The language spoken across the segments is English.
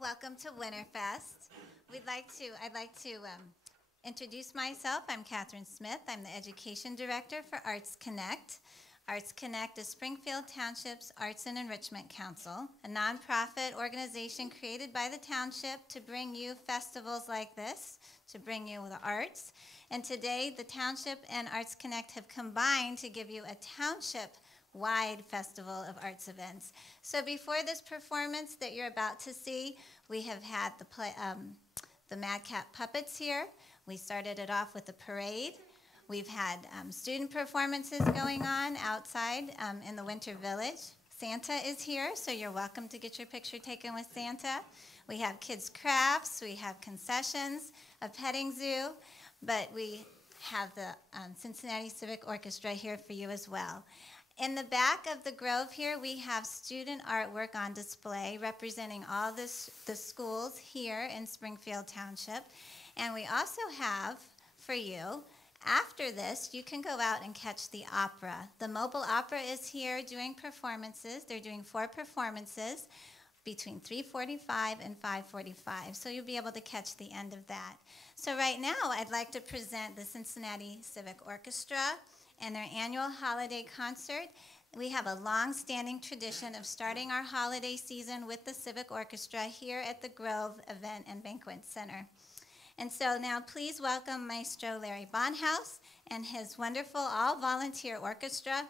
Welcome to Winterfest. I'd like to introduce myself. I'm Catherine Smith. I'm the Education Director for Arts Connect. Arts Connect is Springfield Township's Arts and Enrichment Council, a nonprofit organization created by the township to bring you festivals like this, to bring you the arts. And today, the township and Arts Connect have combined to give you a township-wide festival of arts events. So before this performance that you're about to see, we have had the Madcap Puppets here. We started it off with a parade. We've had student performances going on outside in the Winter Village. Santa is here, so you're welcome to get your picture taken with Santa. We have kids' crafts, we have concessions, a petting zoo, but we have the Cincinnati Civic Orchestra here for you as well. In the back of the Grove here, we have student artwork on display representing all the schools here in Springfield Township. And we also have for you, after this, you can go out and catch the opera. The mobile opera is here doing performances. They're doing 4 performances between 3:45 and 5:45. So you'll be able to catch the end of that. So right now, I'd like to present the Cincinnati Civic Orchestra and their annual holiday concert. We have a long-standing tradition of starting our holiday season with the Civic Orchestra here at the Grove Event and Banquet Center. And so now please welcome Maestro Larry Bondhouse and his wonderful all-volunteer orchestra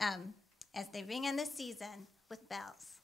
as they ring in the season with bells.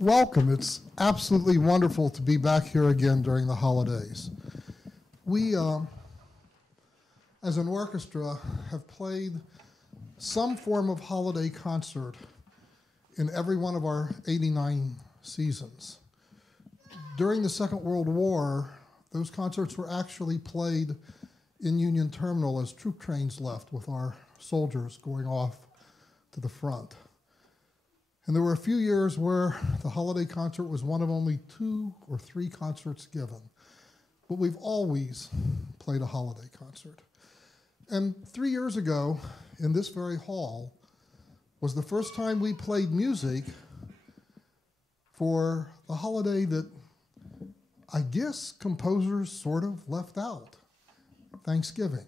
Welcome. It's absolutely wonderful to be back here again during the holidays. We, as an orchestra, have played some form of holiday concert in every one of our 89 seasons. During the Second World War, those concerts were actually played in Union Terminal as troop trains left with our soldiers going off to the front. And there were a few years where the holiday concert was one of only 2 or 3 concerts given. But we've always played a holiday concert. And 3 years ago, in this very hall, was the first time we played music for the holiday that I guess composers sort of left out, Thanksgiving.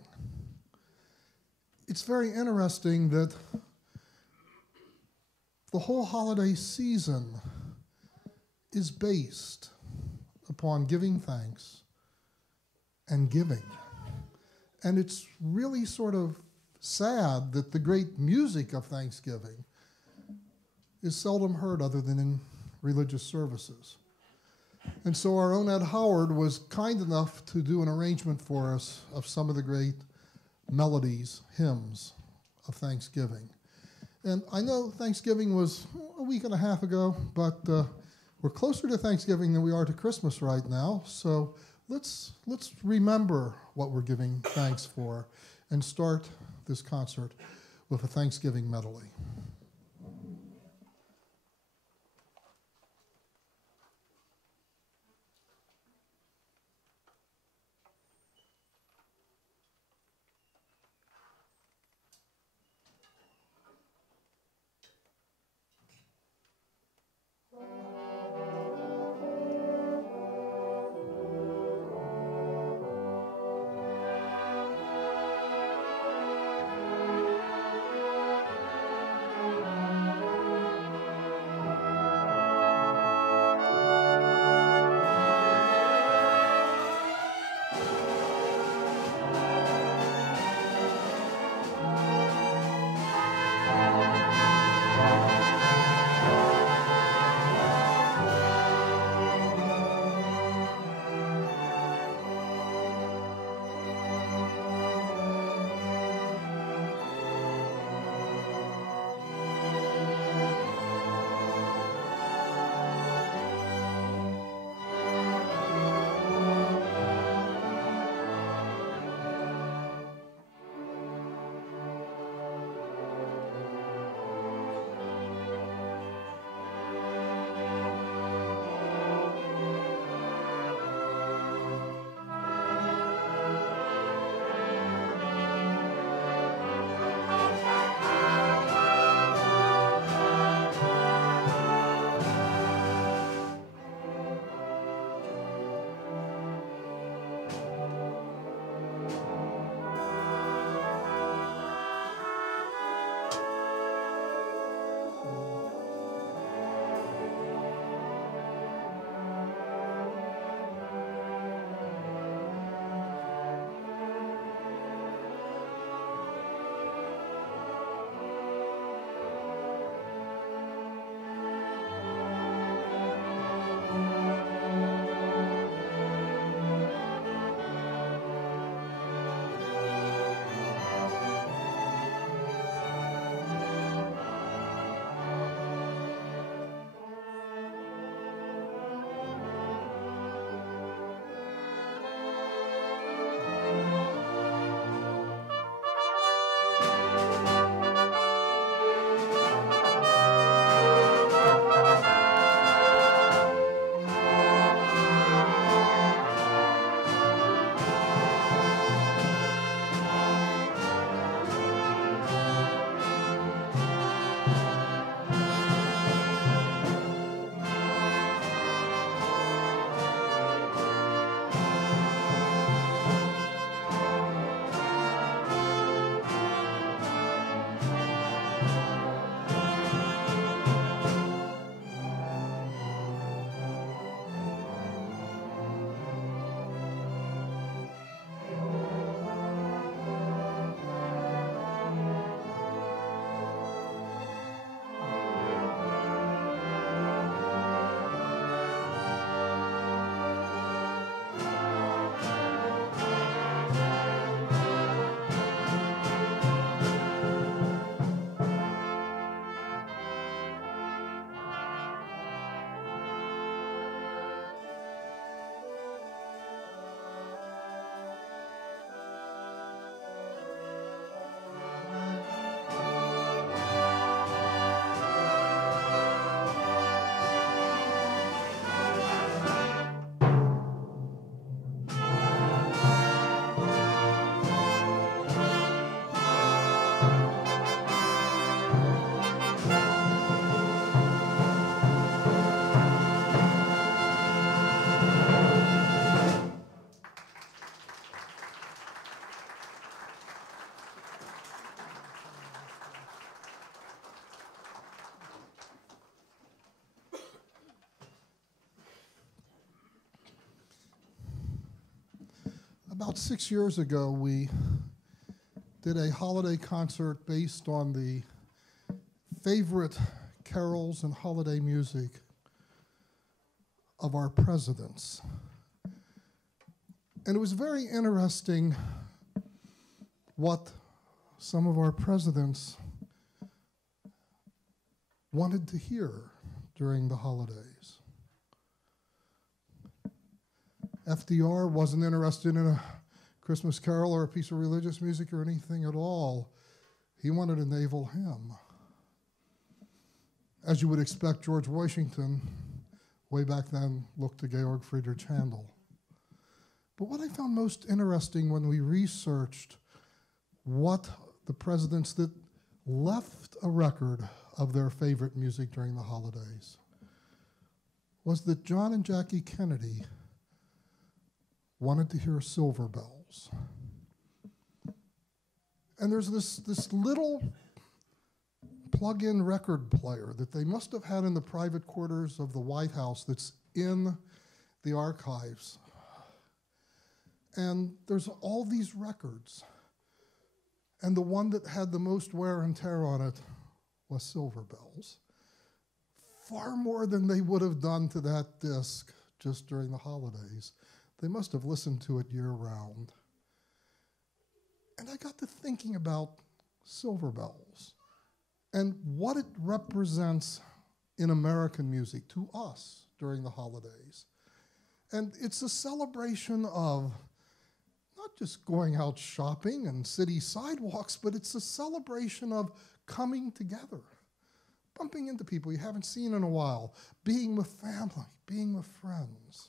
It's very interesting that the whole holiday season is based upon giving thanks and giving. And it's really sort of sad that the great music of Thanksgiving is seldom heard other than in religious services. And so our own Ed Howard was kind enough to do an arrangement for us of some of the great melodies, hymns of Thanksgiving. And I know Thanksgiving was a week and a half ago, but we're closer to Thanksgiving than we are to Christmas right now. So let's remember what we're giving thanks for and start this concert with a Thanksgiving medley. About 6 years ago, we did a holiday concert based on the favorite carols and holiday music of our presidents. And it was very interesting what some of our presidents wanted to hear during the holidays. FDR wasn't interested in a Christmas carol or a piece of religious music or anything at all. He wanted a naval hymn. As you would expect, George Washington, way back then, looked to Georg Friedrich Handel. But what I found most interesting when we researched what the presidents that left a record of their favorite music during the holidays was that John and Jackie Kennedy wanted to hear Silver Bells. And there's this little plug-in record player that they must have had in the private quarters of the White House that's in the archives. And there's all these records. And the one that had the most wear and tear on it was Silver Bells. Far more than they would have done to that disc just during the holidays. They must have listened to it year-round. And I got to thinking about Silver Bells and what it represents in American music to us during the holidays. And it's a celebration of not just going out shopping and city sidewalks, but it's a celebration of coming together, bumping into people you haven't seen in a while, being with family, being with friends.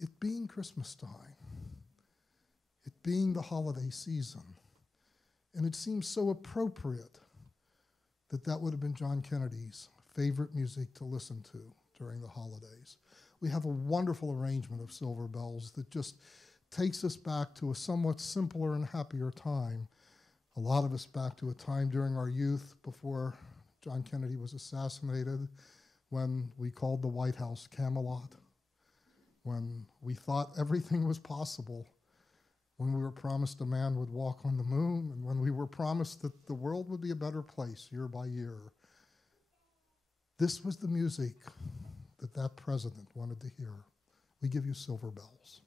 It being Christmas time, it being the holiday season. And it seems so appropriate that that would have been John Kennedy's favorite music to listen to during the holidays. We have a wonderful arrangement of Silver Bells that just takes us back to a somewhat simpler and happier time. A lot of us back to a time during our youth before John Kennedy was assassinated, when we called the White House Camelot, when we thought everything was possible, when we were promised a man would walk on the moon, and when we were promised that the world would be a better place year by year. This was the music that that president wanted to hear. We give you Silver Bells.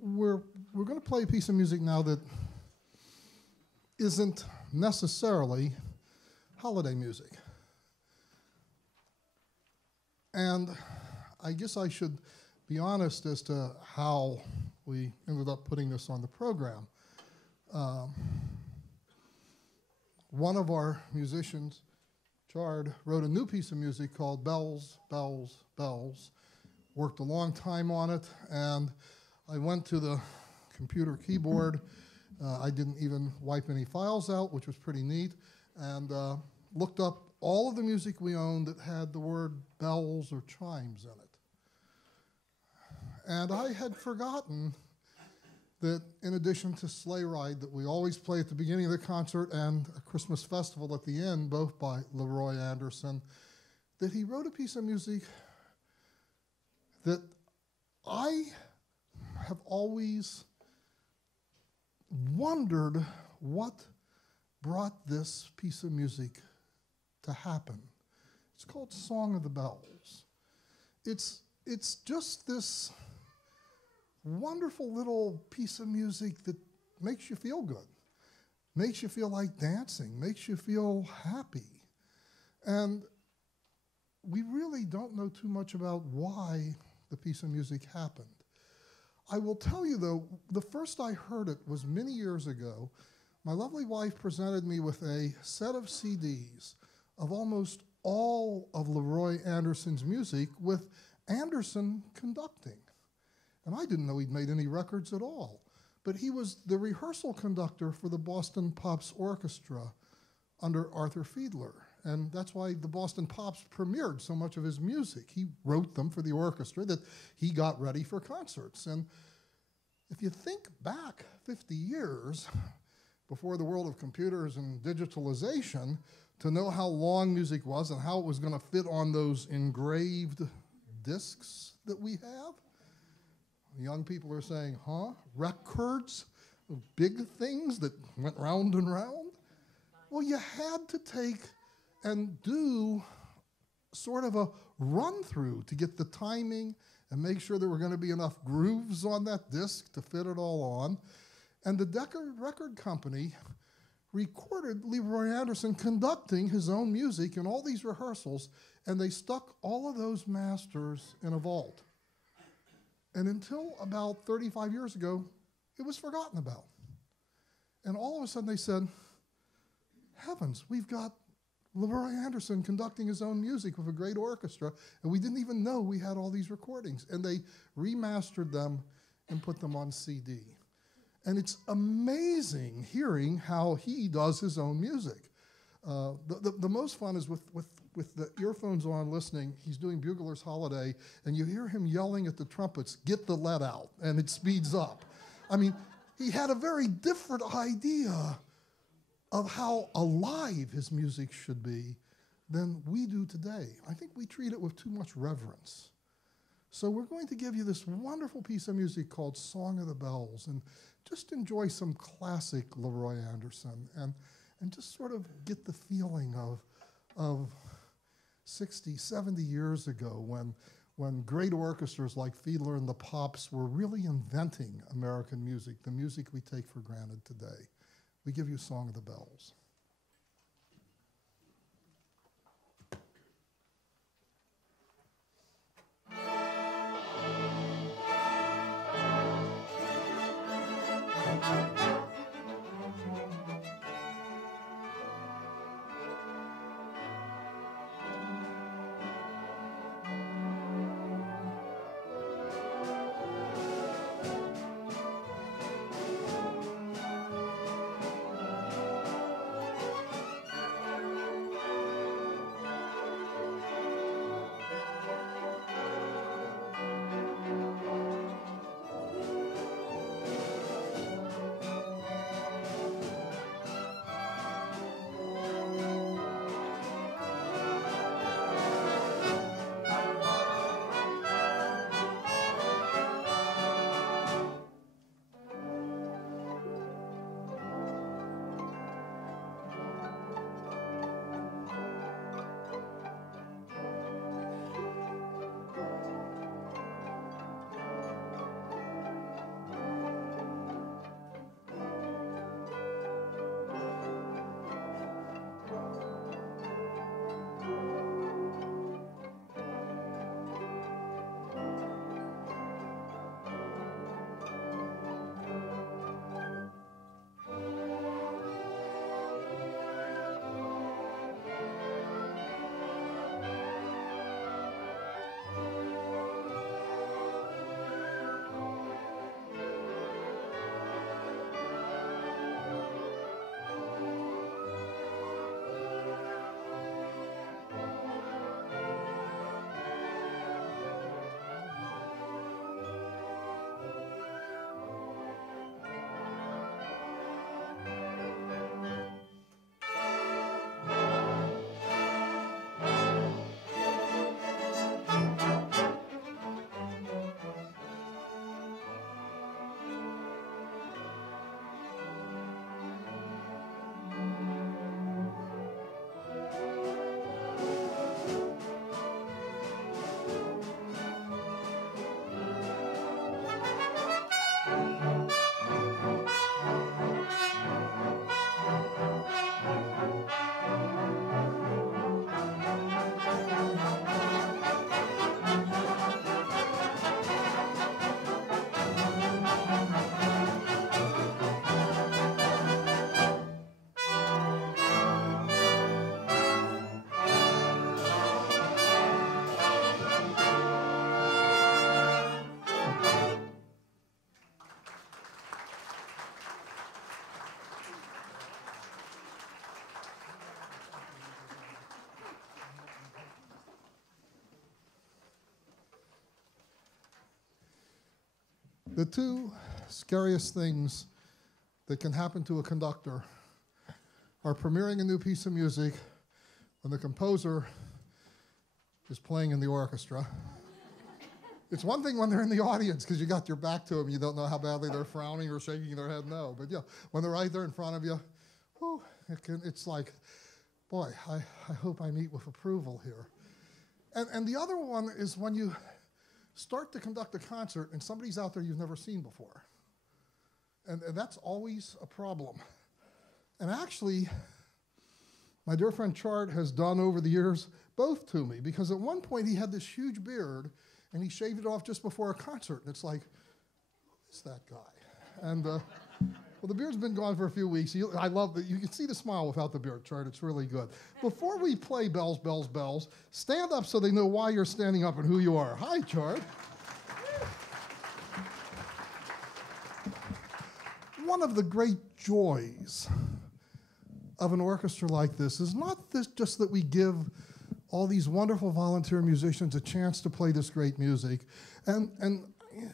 we're going to play a piece of music now that isn't necessarily holiday music. And I guess I should be honest as to how we ended up putting this on the program. One of our musicians, Chard, wrote a new piece of music called Bells, Bells, Bells. Worked a long time on it, and I went to the computer keyboard. I didn't even wipe any files out, which was pretty neat, and looked up all of the music we owned that had the word bells or chimes in it. And I had forgotten that in addition to Sleigh Ride that we always play at the beginning of the concert and a Christmas festival at the end, both by Leroy Anderson, that he wrote a piece of music that I have always wondered what brought this piece of music to happen. It's called Song of the Bells. It's just this wonderful little piece of music that makes you feel good, makes you feel like dancing, makes you feel happy. And we really don't know too much about why the piece of music happened. I will tell you, though, the first I heard it was many years ago. My lovely wife presented me with a set of CDs of almost all of Leroy Anderson's music with Anderson conducting. And I didn't know he'd made any records at all. But he was the rehearsal conductor for the Boston Pops Orchestra under Arthur Fiedler. And that's why the Boston Pops premiered so much of his music. He wrote them for the orchestra that he got ready for concerts. And if you think back 50 years before the world of computers and digitalization, to know how long music was and how it was going to fit on those engraved discs that we have, young people are saying, huh? Records? Big things that went round and round? Well, you had to take and do sort of a run-through to get the timing and make sure there were going to be enough grooves on that disc to fit it all on. And the Decca Record Company recorded Leroy Anderson conducting his own music in all these rehearsals, and they stuck all of those masters in a vault. And until about 35 years ago, it was forgotten about. And all of a sudden they said, heavens, we've got Leroy Anderson conducting his own music with a great orchestra, and we didn't even know we had all these recordings. And they remastered them and put them on CD. And it's amazing hearing how he does his own music. The most fun is with the earphones on listening. He's doing Bugler's Holiday, and you hear him yelling at the trumpets, get the lead out, and it speeds up. I mean, he had a very different idea of how alive his music should be than we do today. I think we treat it with too much reverence. So we're going to give you this wonderful piece of music called Song of the Bells, and just enjoy some classic Leroy Anderson, and just sort of get the feeling of 60, 70 years ago when great orchestras like Fiedler and the Pops were really inventing American music, the music we take for granted today. We give you Song of the Bells. The two scariest things that can happen to a conductor are premiering a new piece of music when the composer is playing in the orchestra. It's one thing when they're in the audience because you got your back to them, you don't know how badly they're frowning or shaking their head, no. But yeah, when they're right there in front of you, whew, it's like, boy, I hope I meet with approval here. And the other one is when you start to conduct a concert and somebody's out there you've never seen before. And that's always a problem. And actually, my dear friend Chart has done over the years both to me, because at one point he had this huge beard and he shaved it off just before a concert. And it's like, who is that guy? And well, the beard's been gone for a few weeks. I love that. You can see the smile without the beard, Chart. It's really good. Before we play Bells, Bells, Bells, stand up so they know why you're standing up and who you are. Hi, Chart. One of the great joys of an orchestra like this is not this just that we give all these wonderful volunteer musicians a chance to play this great music. And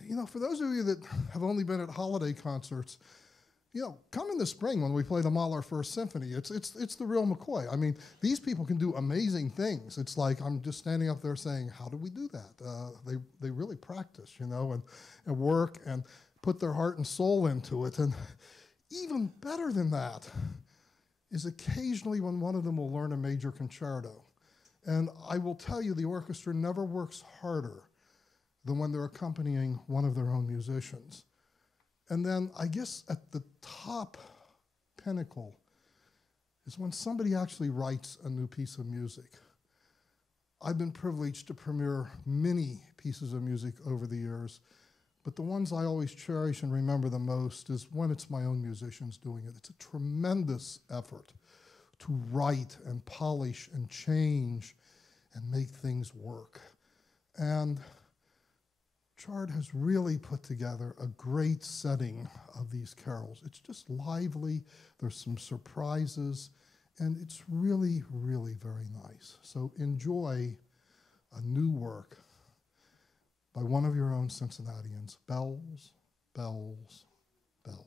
you know, for those of you that have only been at holiday concerts, you know, come in the spring when we play the Mahler First Symphony. It's the real McCoy. I mean, these people can do amazing things. It's like I'm just standing up there saying, how do we do that? They really practice, you know, and work and put their heart and soul into it. And even better than that is occasionally when one of them will learn a major concerto. And I will tell you, the orchestra never works harder than when they're accompanying one of their own musicians. And then I guess at the top pinnacle is when somebody actually writes a new piece of music. I've been privileged to premiere many pieces of music over the years, but the ones I always cherish and remember the most is when it's my own musicians doing it. It's a tremendous effort to write and polish and change and make things work. And Chard has really put together a great setting of these carols. It's just lively, there's some surprises, and it's really, really very nice. So enjoy a new work by one of your own Cincinnatians, Bells, Bells, Bells.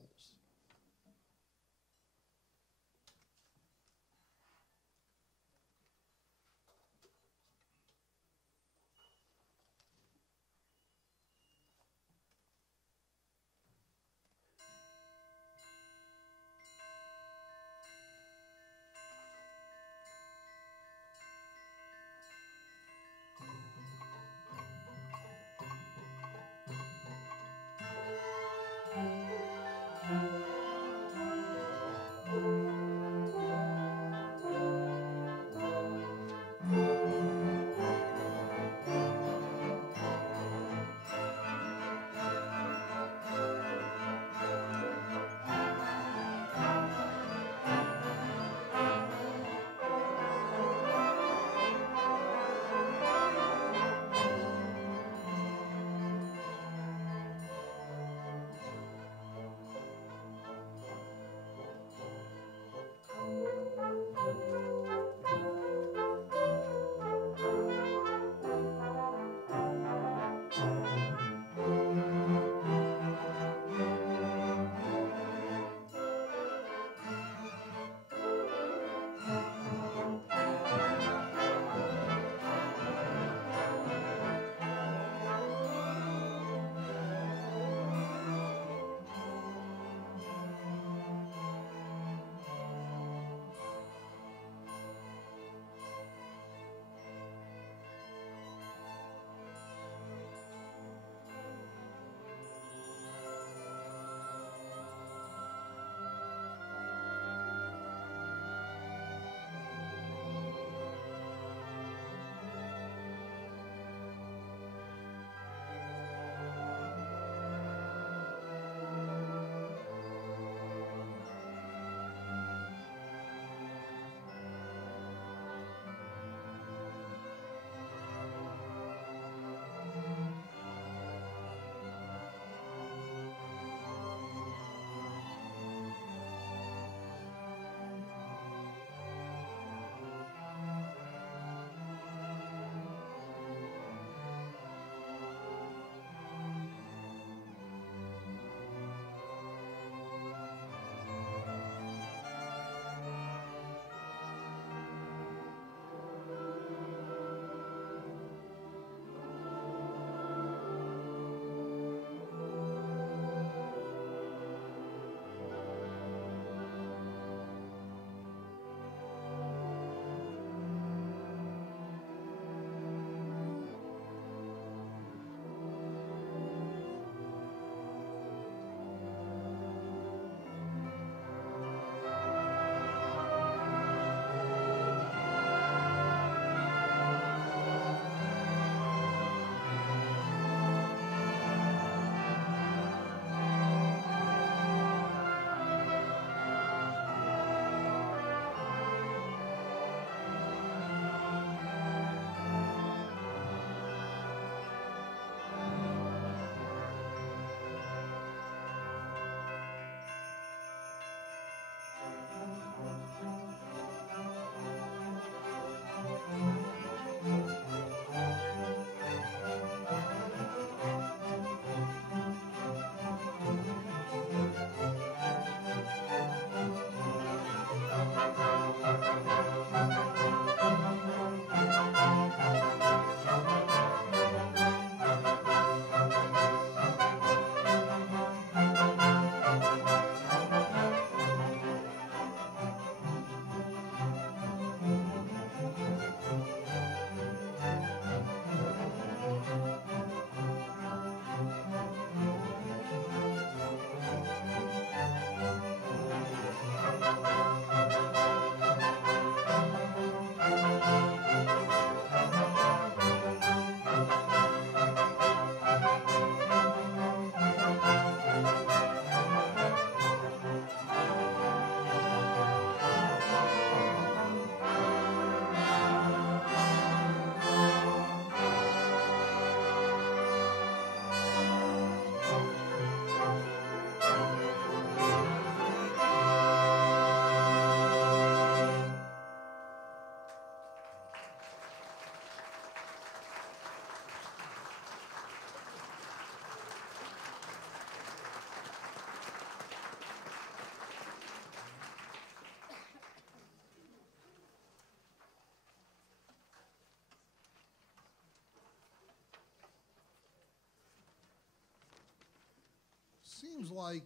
seems like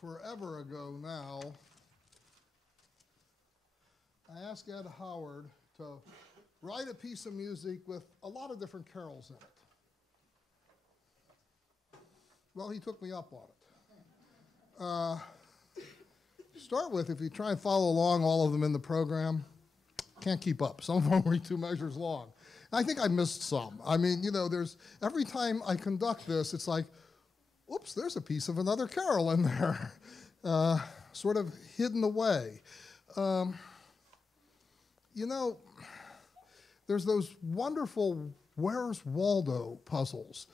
forever ago now, I asked Ed Howard to write a piece of music with a lot of different carols in it. Well, he took me up on it. To start with, if you try and follow along all of them in the program, can't keep up. Some of them are 2 measures long. And I think I missed some. I mean, you know, every time I conduct this, it's like, oops, there's a piece of another carol in there, sort of hidden away. You know, there's those wonderful Where's Waldo puzzles.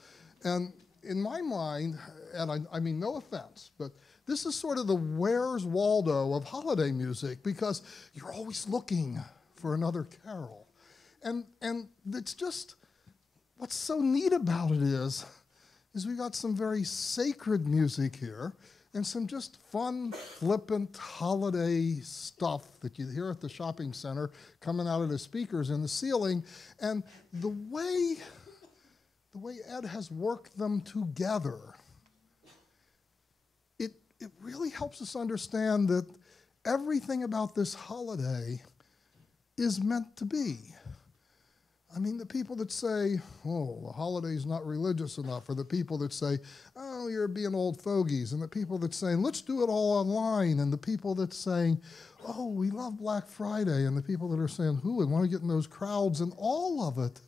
And in my mind, and I mean no offense, but this is sort of the Where's Waldo of holiday music, because you're always looking for another carol. And it's just, what's so neat about it is we got some very sacred music here and some just fun, flippant holiday stuff that you hear at the shopping center coming out of the speakers in the ceiling. And the way Ed has worked them together, it really helps us understand that everything about this holiday is meant to be. I mean, the people that say, oh, the holiday's not religious enough, or the people that say, oh, you're being old fogies, and the people that say, let's do it all online, and the people that saying, oh, we love Black Friday, and the people that are saying, who, and want to get in those crowds, and all of it,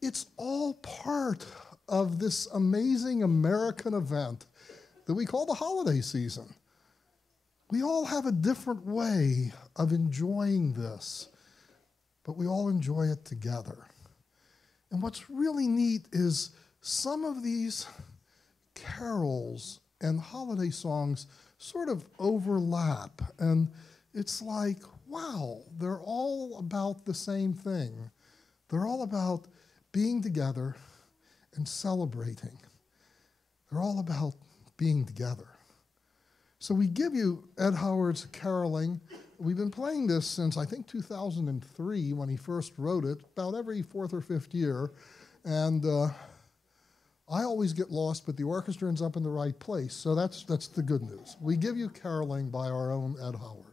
it's all part of this amazing American event that we call the holiday season. We all have a different way of enjoying this, but we all enjoy it together. And what's really neat is some of these carols and holiday songs sort of overlap, and it's like, wow, they're all about the same thing. They're all about being together and celebrating. They're all about being together. So we give you Ed Howard's caroling. We've been playing this since, I think, 2003 when he first wrote it, about every 4th or 5th year. And I always get lost, but the orchestra ends up in the right place. So that's the good news. We give you caroling by our own Ed Howard.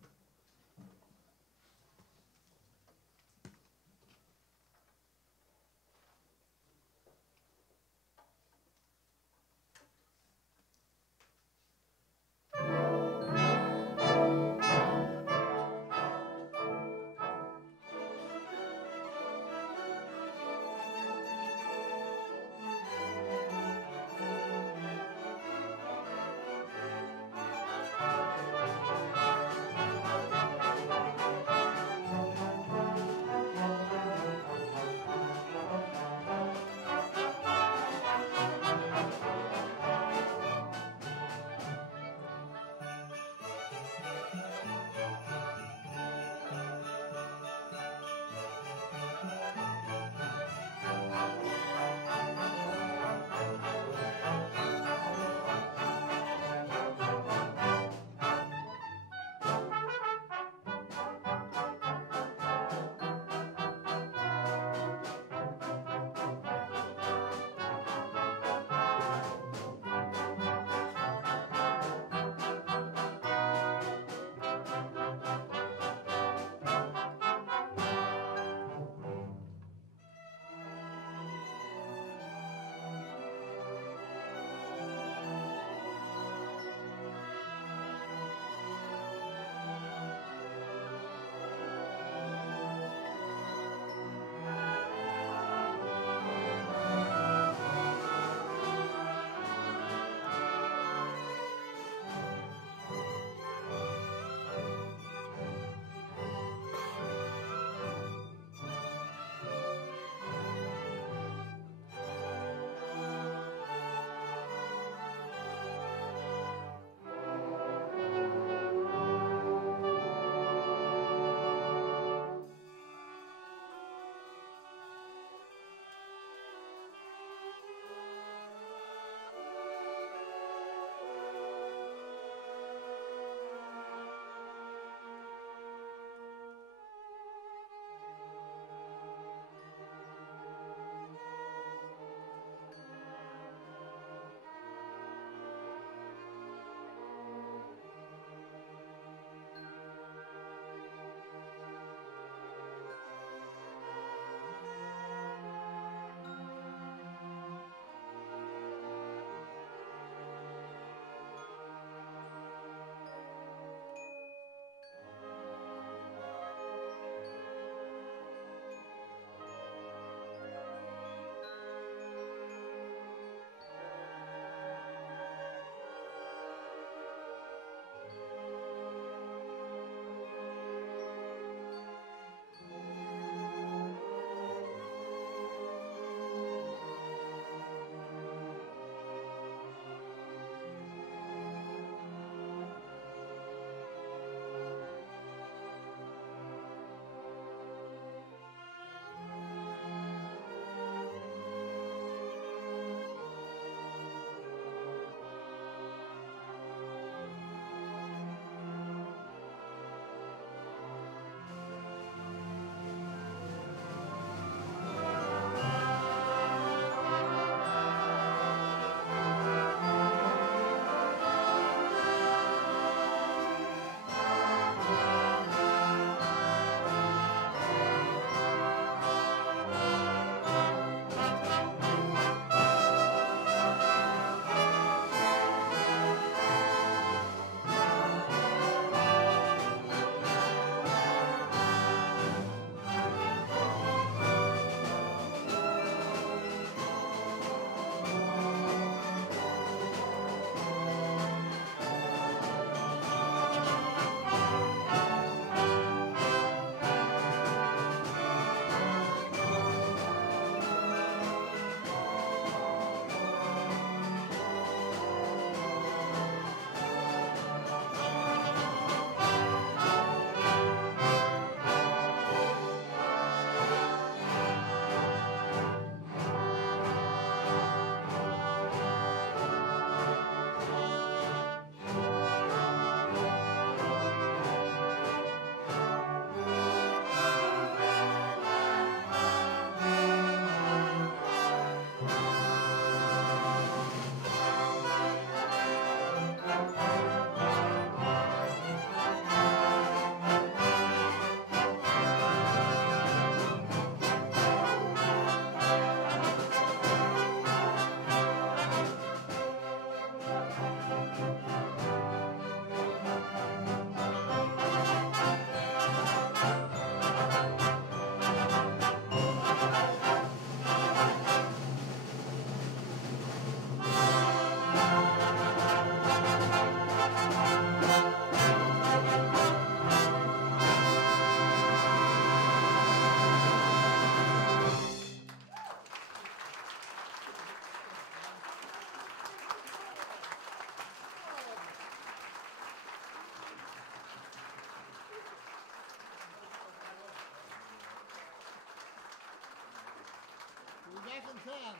can.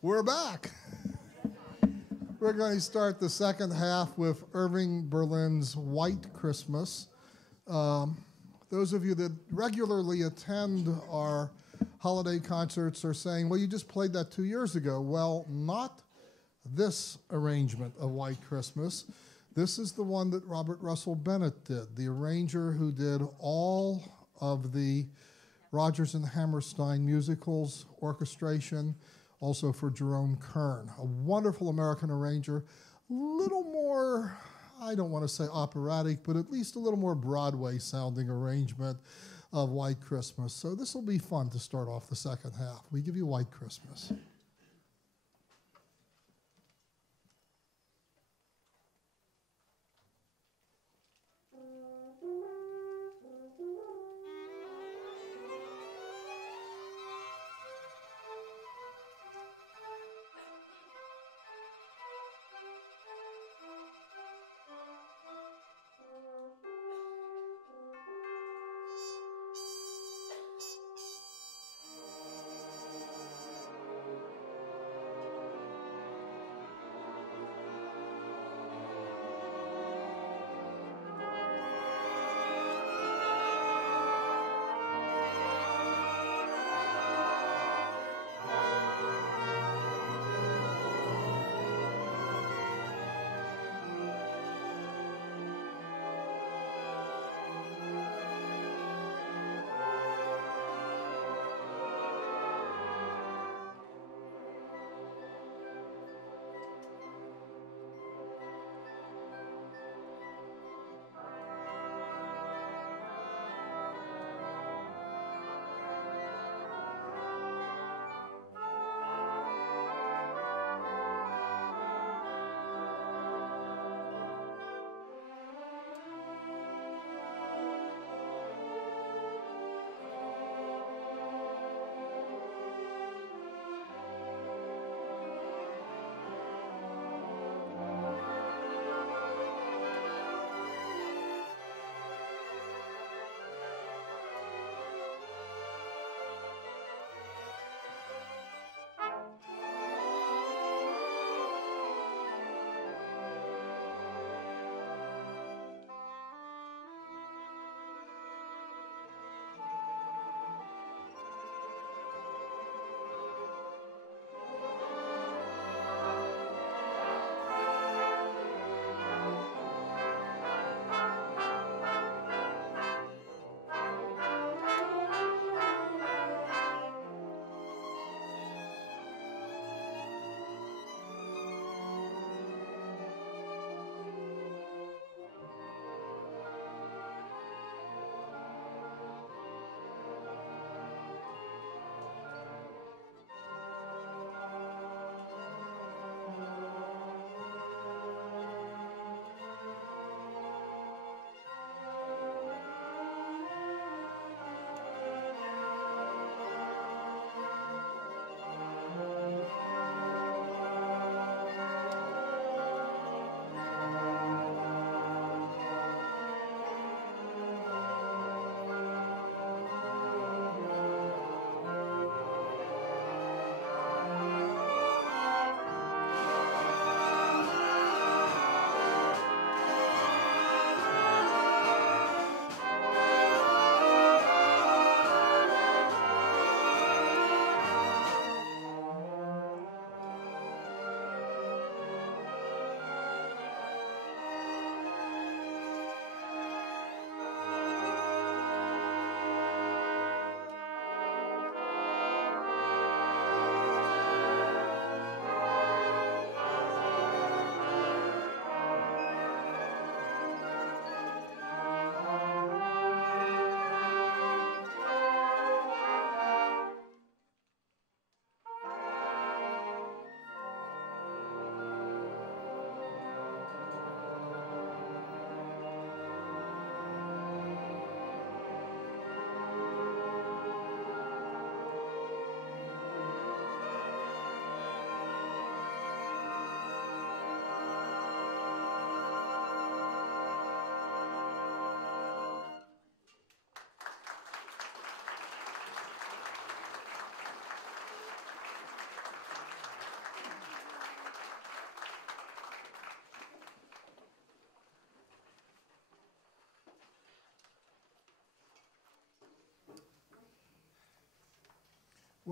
We're back. We're going to start the second half with Irving Berlin's White Christmas. Those of you that regularly attend our holiday concerts are saying, well, you just played that 2 years ago. Well, not this arrangement of White Christmas. This is the one that Robert Russell Bennett did, the arranger who did all of the Rodgers and Hammerstein musicals, orchestration, also for Jerome Kern, a wonderful American arranger, a little more, I don't want to say operatic, but at least a little more Broadway-sounding arrangement of White Christmas. So this will be fun to start off the second half. We give you White Christmas.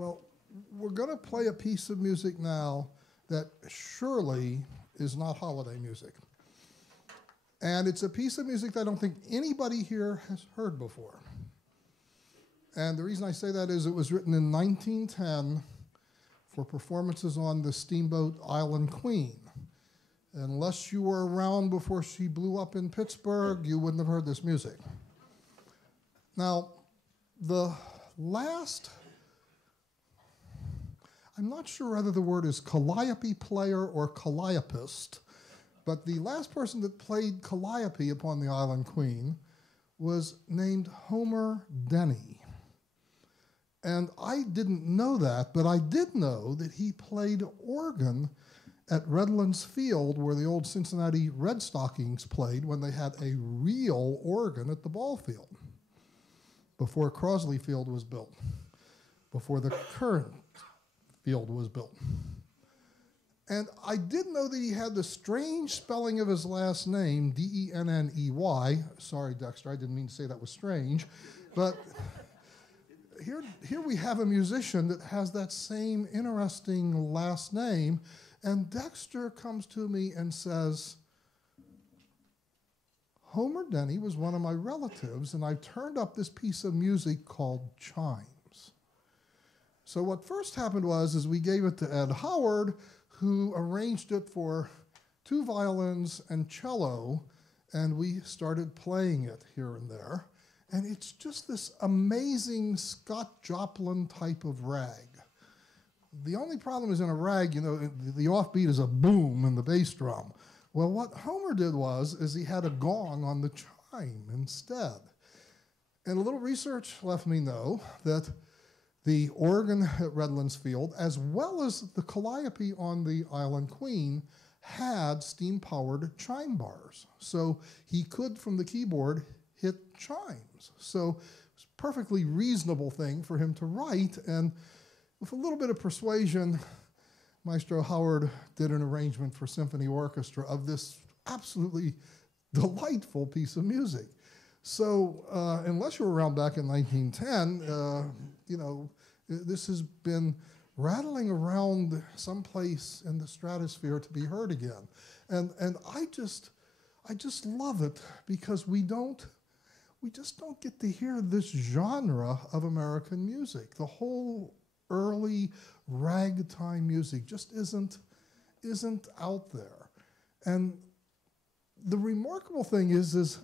Well, we're going to play a piece of music now that surely is not holiday music. And it's a piece of music that I don't think anybody here has heard before. And the reason I say that is it was written in 1910 for performances on the steamboat Island Queen. Unless you were around before she blew up in Pittsburgh, you wouldn't have heard this music. Now, the last, I'm not sure whether the word is calliope player or calliopist, but the last person that played calliope upon the Island Queen was named Homer Denny. And I didn't know that, but I did know that he played organ at Redlands Field, where the old Cincinnati Red Stockings played when they had a real organ at the ball field, before Crosley Field was built, before the current field was built. And I did know that he had the strange spelling of his last name, D-E-N-N-E-Y. Sorry, Dexter, I didn't mean to say that was strange. But here we have a musician that has that same interesting last name. And Dexter comes to me and says, Homer Denny was one of my relatives, and I turned up this piece of music called Chimes. So what first happened was we gave it to Ed Howard, who arranged it for 2 violins and cello, and we started playing it here and there. And it's just this amazing Scott Joplin type of rag. The only problem is in a rag, you know, the offbeat is a boom in the bass drum. Well, what Homer did is he had a gong on the chime instead. And a little research left me know that the organ at Redlands Field, as well as the calliope on the Island Queen, had steam-powered chime bars. So he could, from the keyboard, hit chimes. So it was a perfectly reasonable thing for him to write, and with a little bit of persuasion, Maestro Howard did an arrangement for symphony orchestra of this absolutely delightful piece of music. So unless you were around back in 1910, you know, this has been rattling around someplace in the stratosphere to be heard again. And I just love it because we just don't get to hear this genre of American music. The whole early ragtime music just isn't out there. And the remarkable thing is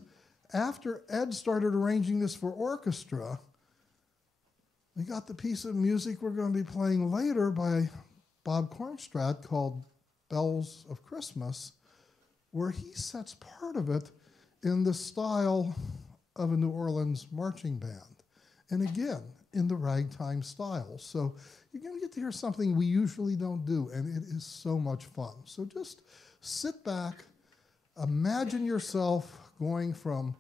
after Ed started arranging this for orchestra, we got the piece of music we're going to be playing later by Bob Kornstrat called Bells of Christmas, where he sets part of it in the style of a New Orleans marching band. And again, in the ragtime style. So you're going to get to hear something we usually don't do, and it is so much fun. So just sit back, imagine yourself going from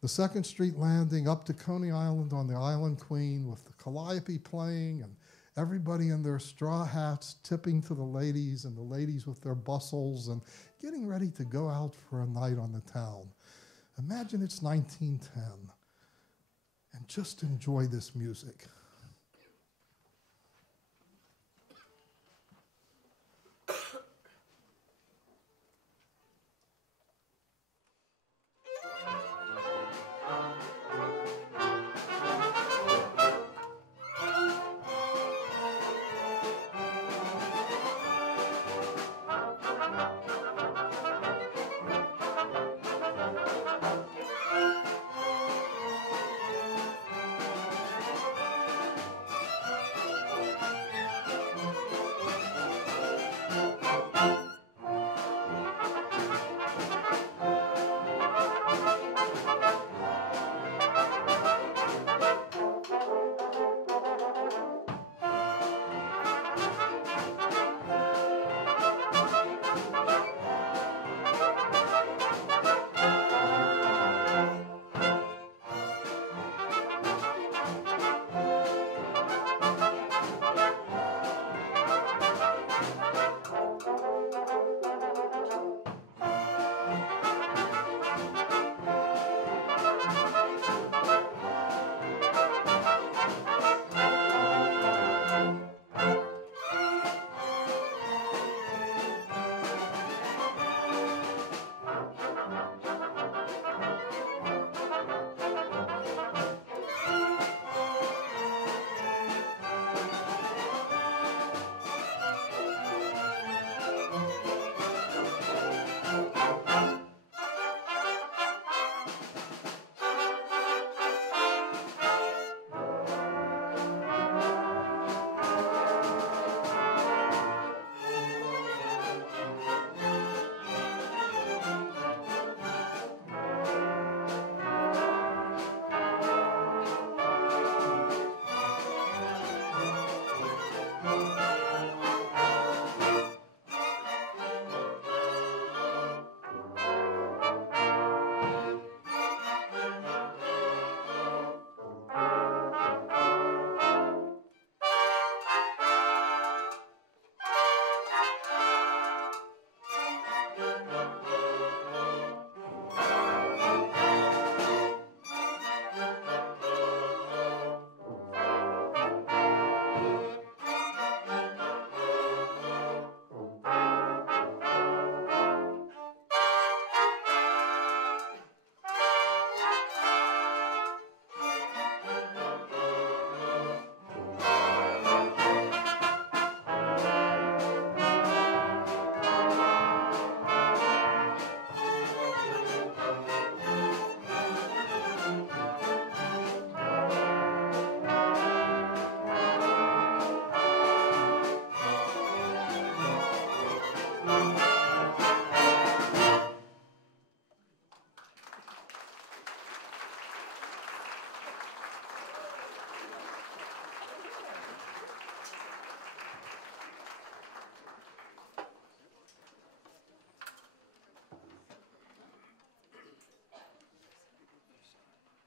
the 2nd Street landing up to Coney Island on the Island Queen with the calliope playing and everybody in their straw hats tipping to the ladies and the ladies with their bustles and getting ready to go out for a night on the town. Imagine it's 1910. And just enjoy this music.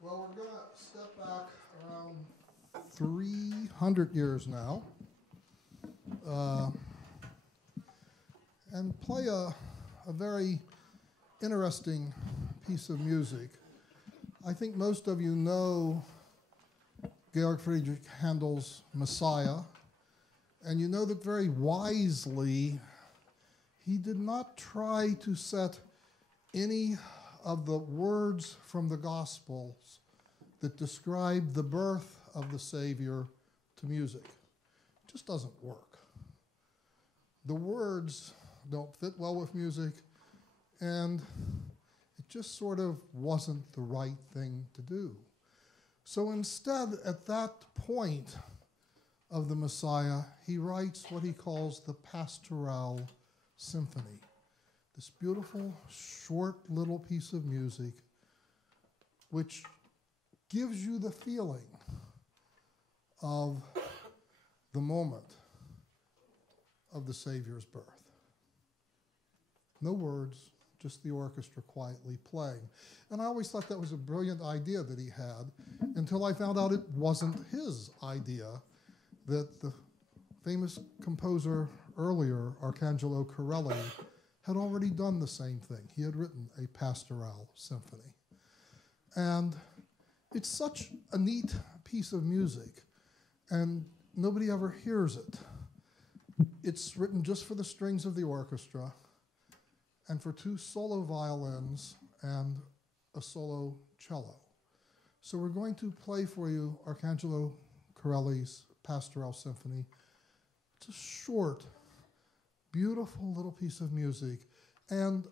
Well, we're going to step back around 300 years now and play a very interesting piece of music. I think most of you know Georg Friedrich Handel's Messiah, and you know that very wisely he did not try to set any of the words from the Gospels that describe the birth of the Savior to music. It just doesn't work. The words don't fit well with music, and it just sort of wasn't the right thing to do. So instead, at that point of the Messiah, he writes what he calls the Pastoral Symphony. This beautiful, short little piece of music which gives you the feeling of the moment of the Savior's birth. No words, just the orchestra quietly playing. And I always thought that was a brilliant idea that he had until I found out it wasn't his idea, that the famous composer earlier, Arcangelo Corelli, had already done the same thing. He had written a pastoral symphony. And it's such a neat piece of music, and nobody ever hears it. It's written just for the strings of the orchestra and for 2 solo violins and a solo cello. So we're going to play for you Arcangelo Corelli's Pastoral Symphony. It's a short, beautiful little piece of music. And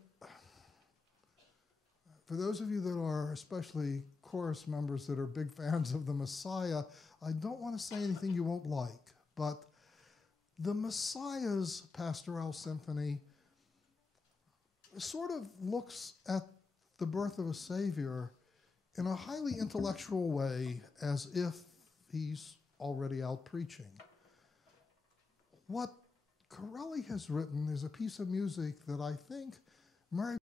for those of you that are especially chorus members that are big fans of the Messiah, I don't want to say anything you won't like, but the Messiah's Pastoral Symphony sort of looks at the birth of a Savior in a highly intellectual way, as if he's already out preaching. What Corelli has written is a piece of music that I think Mary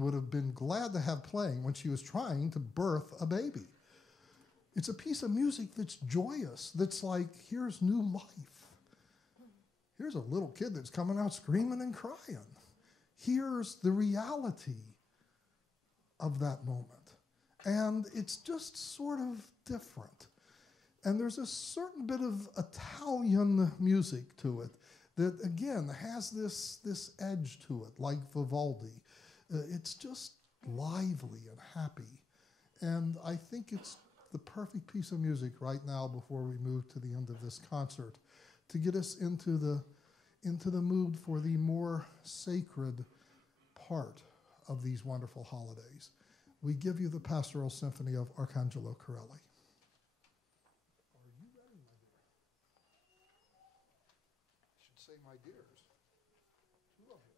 would have been glad to have playing when she was trying to birth a baby. It's a piece of music that's joyous, that's like, here's new life. Here's a little kid that's coming out screaming and crying. Here's the reality of that moment. And it's just sort of different. And there's a certain bit of Italian music to it that, again, has this edge to it, like Vivaldi. It's just lively and happy. And I think it's the perfect piece of music right now before we move to the end of this concert to get us into the mood for the more sacred part of these wonderful holidays. We give you the Pastoral Symphony of Arcangelo Corelli. Are you ready, my dear? I should say my dears. 2 of you.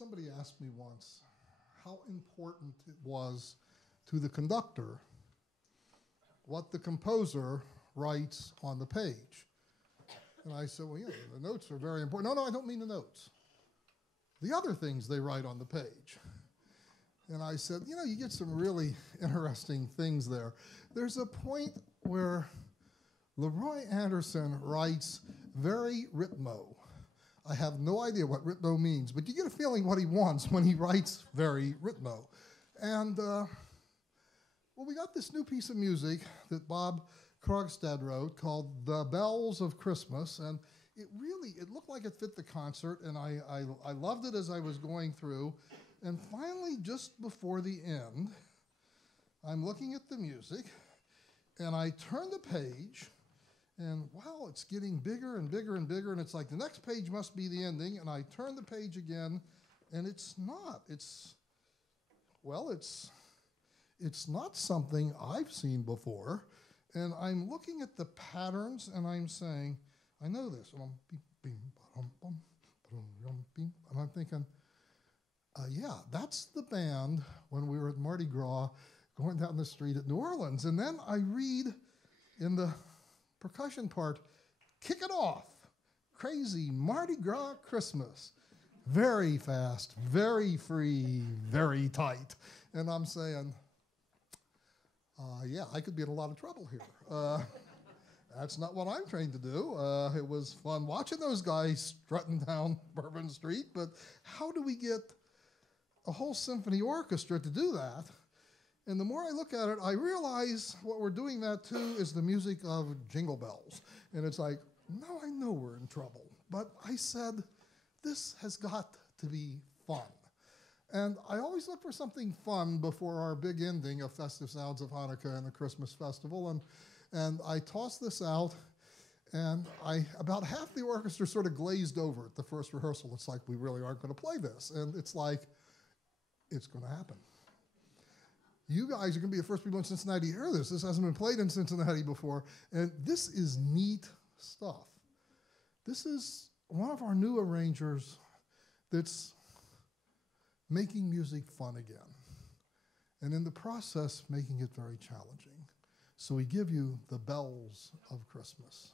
somebody asked me once how important it was to the conductor what the composer writes on the page. And I said, well, yeah, the notes are very important. No, I don't mean the notes. The other things they write on the page. And I said, you get some really interesting things there. There's a point where Leroy Anderson writes very ritmo. I have no idea what ritmo means, but you get a feeling what he wants when he writes very ritmo. And, well, we got this new piece of music that Bob Krogstad wrote called The Bells of Christmas, and it looked like it fit the concert, and I loved it as I was going through. And finally, just before the end, I'm looking at the music, and I turn the page, and wow, it's getting bigger and bigger and bigger, and it's like the next page must be the ending, and I turn the page again, and it's not. It's not something I've seen before, and I'm looking at the patterns, and I'm saying, I know this, and I'm thinking, yeah, that's the band when we were at Mardi Gras going down the street at New Orleans. And then I read in the percussion part, kick it off, crazy Mardi Gras Christmas. Very fast, very free, very tight. And I'm saying, yeah, I could be in a lot of trouble here. That's not what I'm trained to do. It was fun watching those guys strutting down Bourbon Street, but how do we get a whole symphony orchestra to do that? And the more I look at it, I realize what we're doing that to is the music of Jingle Bells. And it's like, now I know we're in trouble. But I said, this has got to be fun. And I always look for something fun before our big ending of Festive Sounds of Hanukkah and the Christmas Festival. And I tossed this out, and about half the orchestra sort of glazed over at the first rehearsal. It's like, we really aren't going to play this. And it's like, it's going to happen. You guys are going to be the first people in Cincinnati to hear this. This hasn't been played in Cincinnati before, and this is neat stuff. This is one of our new arrangers that's making music fun again, and in the process, making it very challenging. So we give you the bells of Christmas.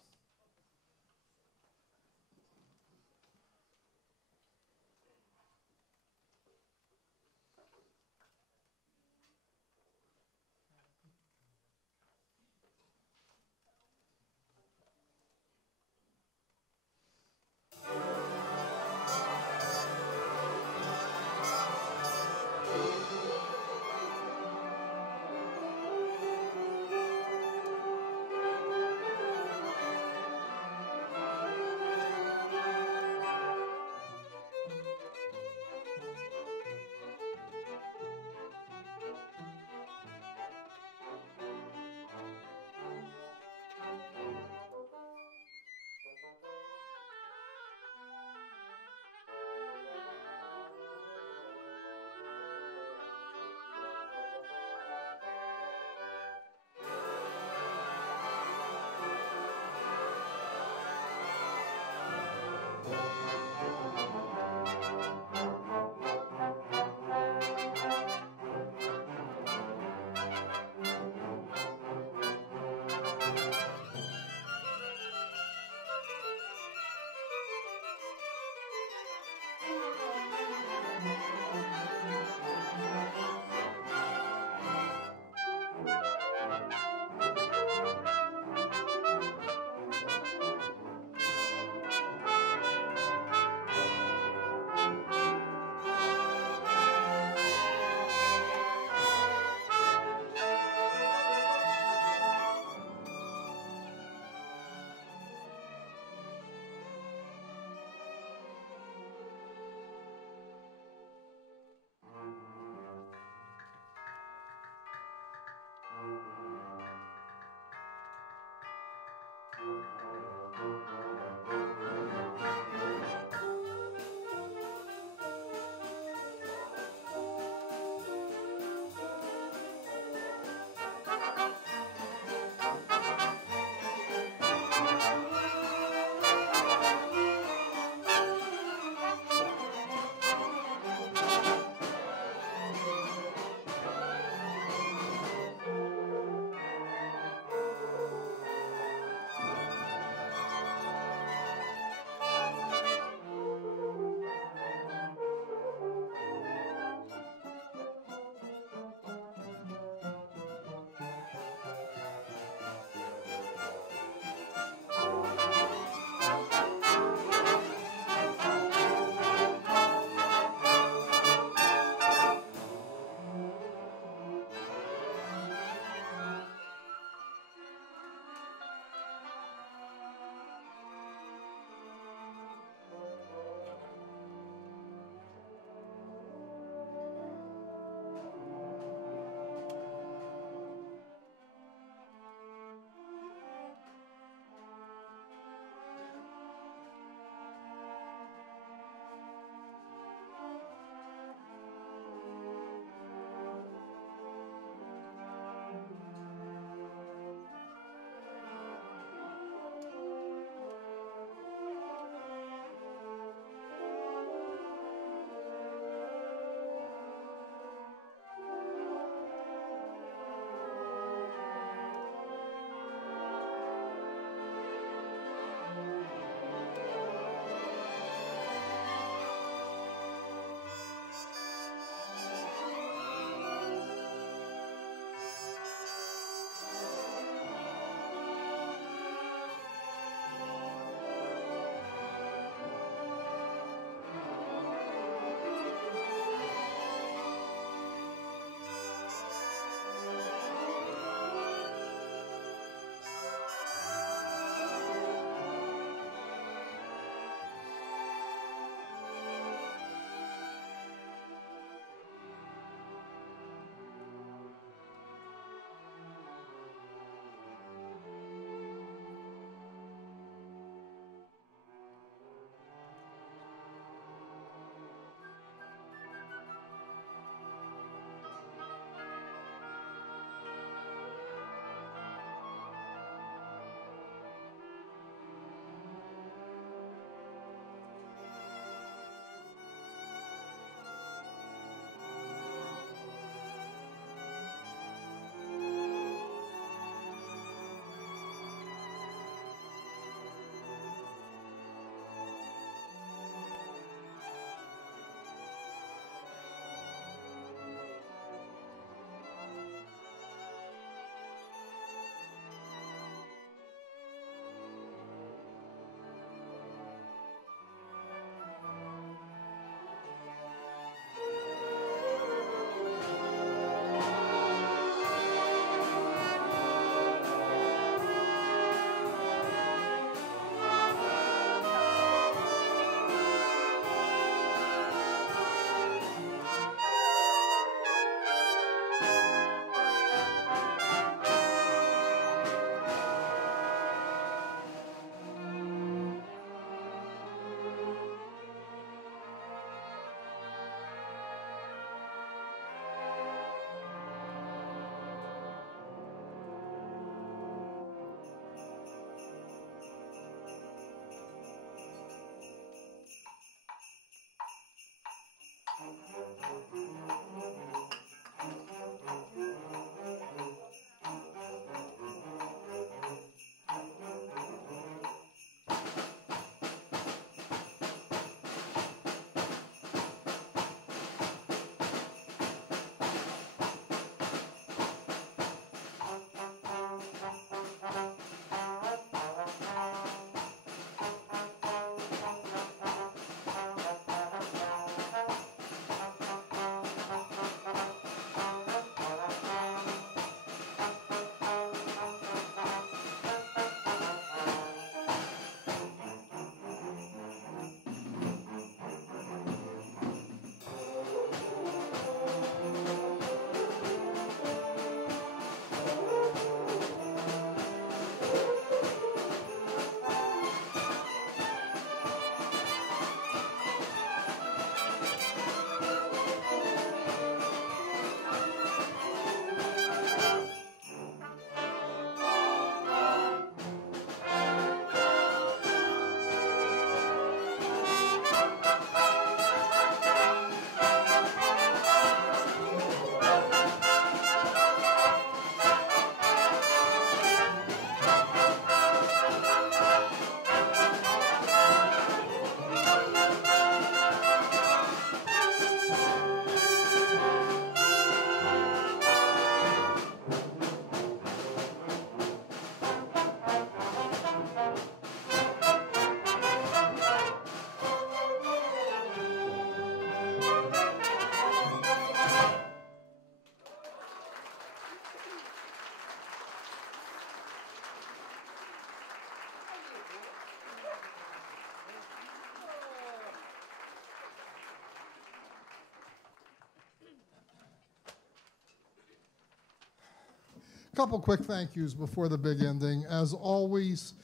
couple quick thank yous before the big ending. As always,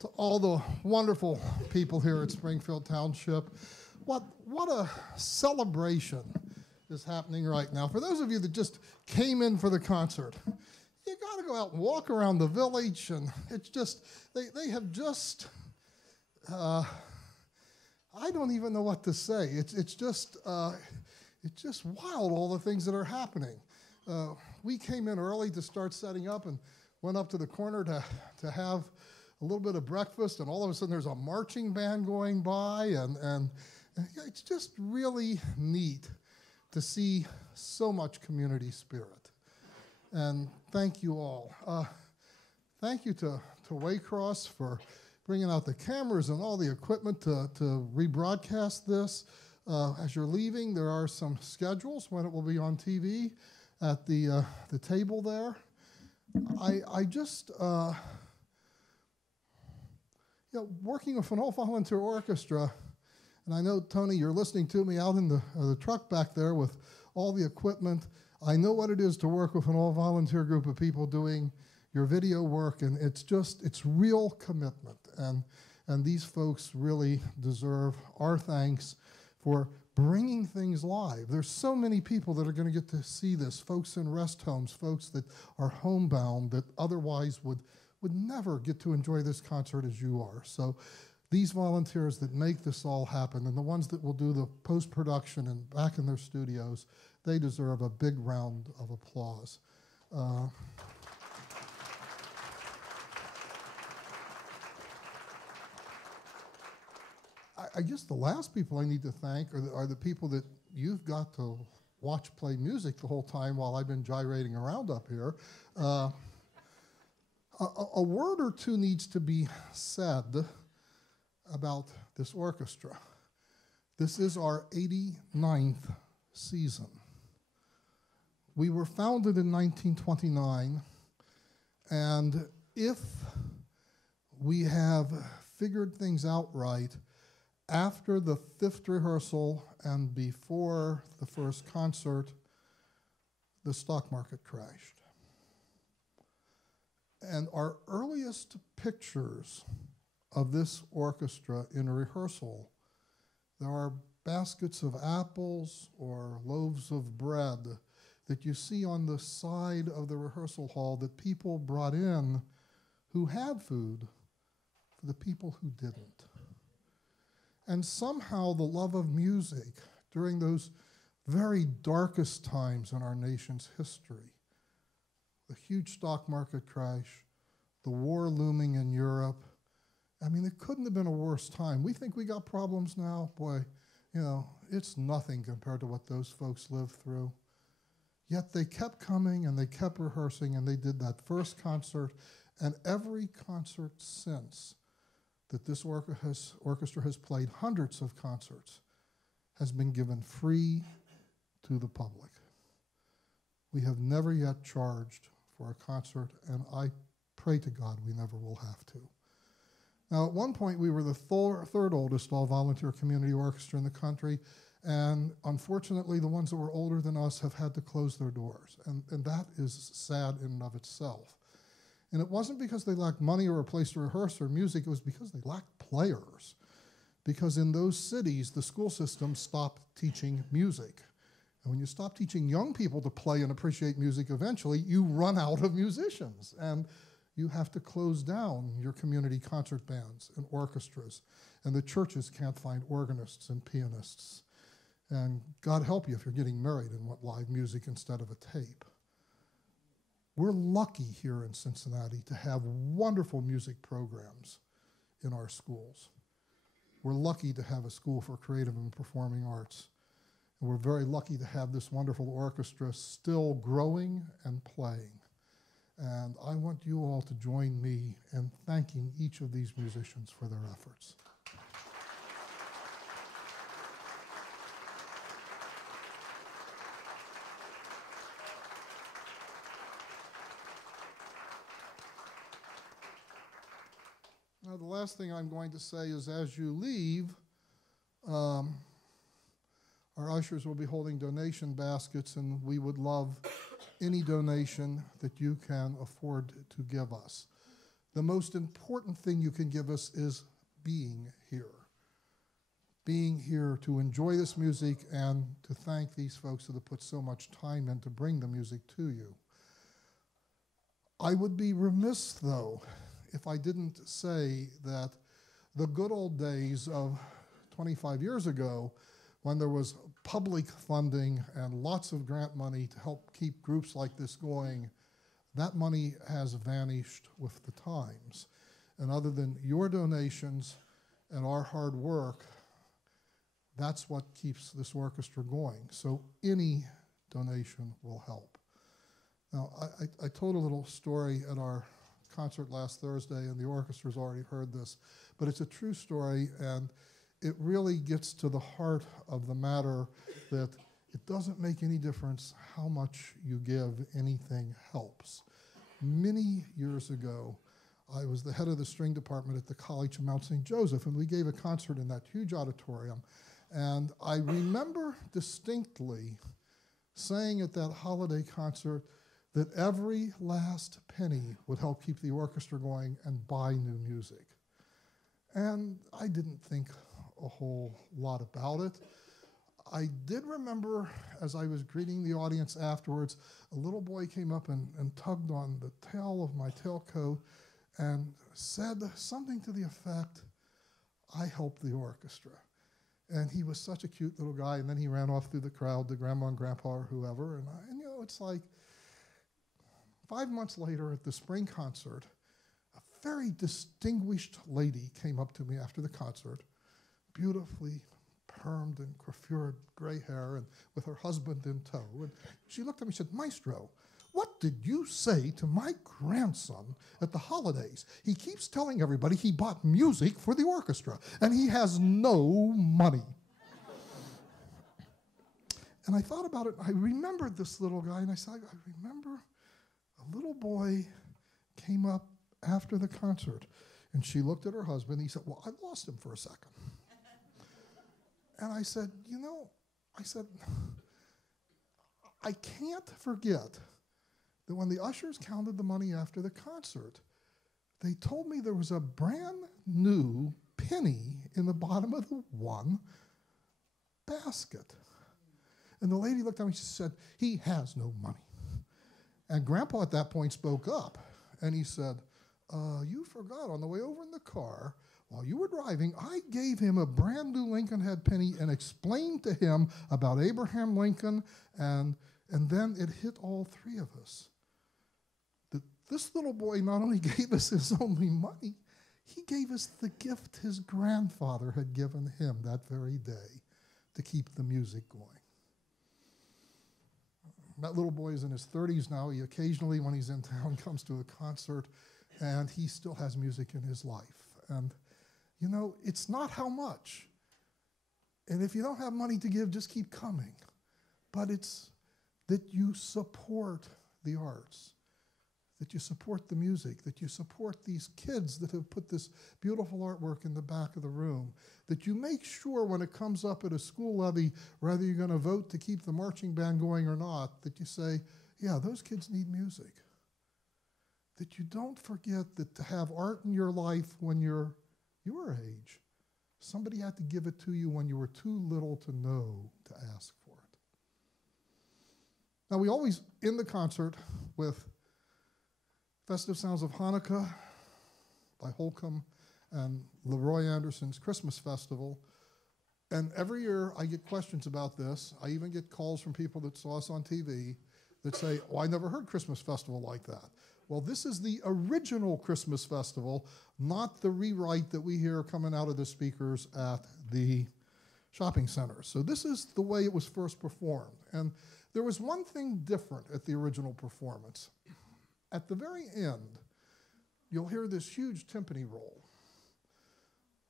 to all the wonderful people here at Springfield Township. What a celebration is happening right now. For those of you that just came in for the concert, you got to go out and walk around the village, and it's just, they have just, I don't even know what to say. It's just wild, all the things that are happening. We came in early to start setting up and went up to the corner to have a little bit of breakfast, and all of a sudden there's a marching band going by, and it's just really neat to see so much community spirit. And thank you all. Thank you to Waycross for bringing out the cameras and all the equipment to rebroadcast this. As you're leaving, there are some schedules when it will be on TV at the table there. I just, working with an all-volunteer orchestra, and I know, Tony, you're listening to me out in the truck back there with all the equipment. I know what it is to work with an all-volunteer group of people doing your video work, and it's real commitment. And these folks really deserve our thanks for bringing things live. There's so many people that are going to get to see this, folks in rest homes, folks that are homebound that otherwise would never get to enjoy this concert as you are. So these volunteers that make this all happen, and the ones that will do the post-production and back in their studios, they deserve a big round of applause. I guess the last people I need to thank are the people that you've got to watch play music the whole time while I've been gyrating around up here. A word or two needs to be said about this orchestra. This is our 89th season. We were founded in 1929, and if we have figured things out right, after the 5th rehearsal and before the first concert, the stock market crashed. And our earliest pictures of this orchestra in a rehearsal, there are baskets of apples or loaves of bread that you see on the side of the rehearsal hall that people brought in who had food for the people who didn't. And somehow the love of music during those very darkest times in our nation's history, the huge stock market crash, the war looming in Europe, I mean, it couldn't have been a worse time. We think we got problems now. Boy, it's nothing compared to what those folks lived through. Yet they kept coming and they kept rehearsing, and they did that first concert and every concert since that this orchestra has played, hundreds of concerts, has been given free to the public. We have never yet charged for a concert, and I pray to God we never will have to. Now, at one point, we were the third oldest all-volunteer community orchestra in the country, and unfortunately, the ones that were older than us have had to close their doors, and that is sad in and of itself. And it wasn't because they lacked money or a place to rehearse their music, it was because they lacked players. Because in those cities, the school system stopped teaching music. And when you stop teaching young people to play and appreciate music, eventually you run out of musicians. And you have to close down your community concert bands and orchestras. And the churches can't find organists and pianists. And God help you if you're getting married and want live music instead of a tape. We're lucky here in Cincinnati to have wonderful music programs in our schools. We're lucky to have a school for creative and performing arts. And we're very lucky to have this wonderful orchestra still growing and playing. And I want you all to join me in thanking each of these musicians for their efforts. Now, the last thing I'm going to say is as you leave, our ushers will be holding donation baskets, and we would love any donation that you can afford to give us. The most important thing you can give us is being here. Being here to enjoy this music and to thank these folks that have put so much time in to bring the music to you. I would be remiss, though, if I didn't say that the good old days of 25 years ago, when there was public funding and lots of grant money to help keep groups like this going, that money has vanished with the times. And other than your donations and our hard work, that's what keeps this orchestra going. So any donation will help. Now, I told a little story at our concert last Thursday, and the orchestra's already heard this, but it's a true story, and it really gets to the heart of the matter that it doesn't make any difference how much you give, anything helps. Many years ago, I was the head of the string department at the College of Mount St. Joseph, and we gave a concert in that huge auditorium. And I remember distinctly saying at that holiday concert that every last penny would help keep the orchestra going and buy new music. And I didn't think a whole lot about it. I did remember, as I was greeting the audience afterwards, a little boy came up and tugged on the tail of my tailcoat and said something to the effect, "I helped the orchestra." And he was such a cute little guy, and then he ran off through the crowd to Grandma and Grandpa or whoever, and you know, it's like 5 months later at the spring concert, a very distinguished lady came up to me after the concert, beautifully permed and coiffured gray hair and with her husband in tow. And she looked at me and said, "Maestro, what did you say to my grandson at the holidays? He keeps telling everybody he bought music for the orchestra, and he has no money." And I thought about it. I remembered this little guy, and I said, I remember a little boy came up after the concert, and she looked at her husband. He said, "Well, I lost him for a second." And I said, I can't forget that when the ushers counted the money after the concert, they told me there was a brand new penny in the bottom of the one basket. And the lady looked at me and she said, "He has no money." And Grandpa at that point spoke up, and he said, "You forgot on the way over in the car, while you were driving, I gave him a brand new Lincoln Head penny and explained to him about Abraham Lincoln, and then it hit all three of us. That this little boy not only gave us his only money, he gave us the gift his grandfather had given him that very day to keep the music going." That little boy is in his 30s now. He occasionally, when he's in town, comes to a concert, and he still has music in his life. And you know, it's not how much. And if you don't have money to give, just keep coming. But it's that you support the arts, that you support the music, that you support these kids that have put this beautiful artwork in the back of the room, that you make sure when it comes up at a school levy, whether you're going to vote to keep the marching band going or not, that you say, yeah, those kids need music. That you don't forget that to have art in your life when you're your age, somebody had to give it to you when you were too little to know to ask for it. Now, we always end the concert with Festive Sounds of Hanukkah by Holcomb and Leroy Anderson's Christmas Festival. And every year I get questions about this. I even get calls from people that saw us on TV that say, "Oh, I never heard Christmas Festival like that." Well, this is the original Christmas Festival, not the rewrite that we hear coming out of the speakers at the shopping centers. So this is the way it was first performed. And there was one thing different at the original performance. At the very end, you'll hear this huge timpani roll.